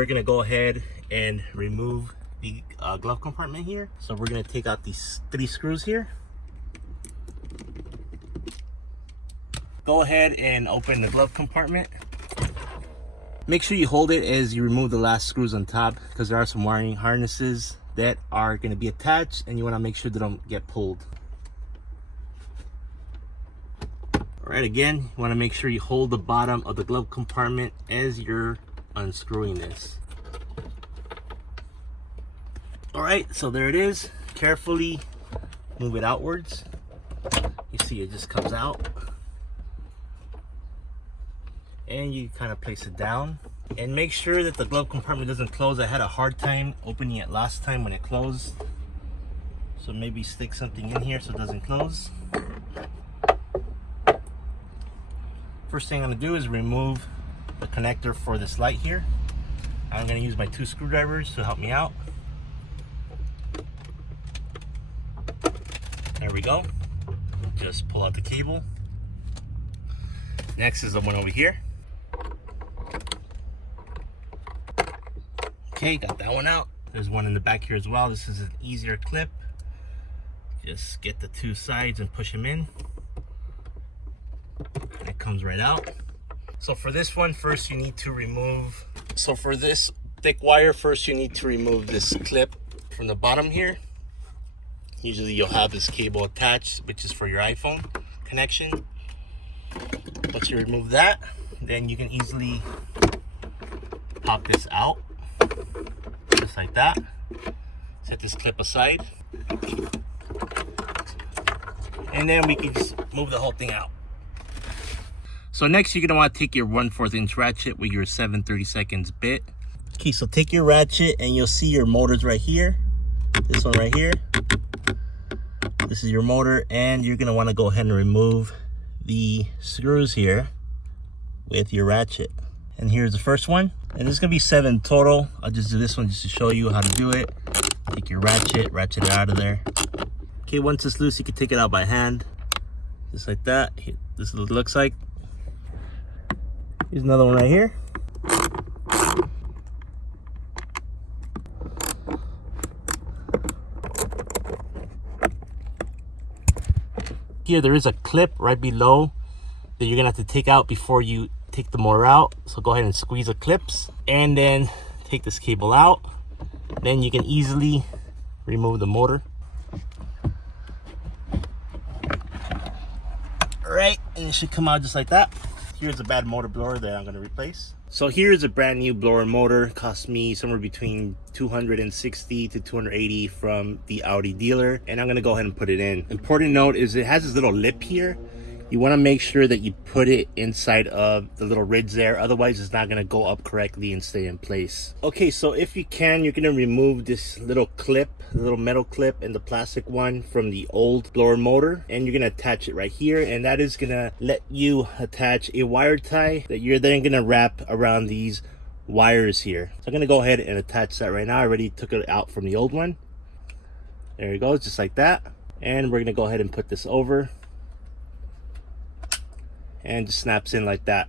We're gonna go ahead and remove the glove compartment here. So we're gonna take out these 3 screws here. Go ahead and open the glove compartment. Make sure you hold it as you remove the last screws on top, because there are some wiring harnesses that are going to be attached and you want to make sure they don't get pulled. Alright, again, you want to make sure you hold the bottom of the glove compartment as you're unscrewing this. Alright, so there it is. Carefully move it outwards. You see it just comes out. And you kind of place it down and make sure that the glove compartment doesn't close. I had a hard time opening it last time when it closed, so maybe stick something in here so it doesn't close. First thing I'm going to do is remove the connector for this light here. I'm going to use my 2 screwdrivers to help me out. There we go. Just pull out the cable. Next is the one over here. Okay, got that one out. There's one in the back here as well. This is an easier clip. Just get the 2 sides and push them in. It comes right out. So for this one, first you need to remove, so for this thick wire, first you need to remove this clip from the bottom here. Usually you'll have this cable attached, which is for your iPhone connection. Once you remove that, then you can easily pop this out. Just like that. Set this clip aside. And then we can just move the whole thing out. So next you're going to want to take your 1/4 inch ratchet with your 7/32 bit. Okay, so take your ratchet and you'll see your motors right here. This one right here. This is your motor, and you're going to want to go ahead and remove the screws here with your ratchet. And here's the first one. And there's gonna be 7 total. I'll just do this one just to show you how to do it. Take your ratchet it out of there. Okay, once it's loose, you can take it out by hand. Just like that. This is what it looks like. Here's another one right here. Here, there is a clip right below that you're gonna have to take out before you take the motor out. So go ahead and squeeze the clips and then take this cable out. Then you can easily remove the motor. All right, and it should come out just like that. Here's a bad motor blower that I'm going to replace. So here's a brand new blower motor. It cost me somewhere between $260 to $280 from the Audi dealer, and I'm going to go ahead and put it in. Important note is it has this little lip here. You want to make sure that you put it inside of the little ridge there, otherwise it's not going to go up correctly and stay in place. Okay, so if you can, you're going to remove this little clip, the little metal clip and the plastic one from the old blower motor, and you're going to attach it right here, and that is going to let you attach a wire tie that you're then going to wrap around these wires here. So I'm going to go ahead and attach that right now. I already took it out from the old one. There it goes, just like that. And we're going to go ahead and put this over, and just snaps in like that.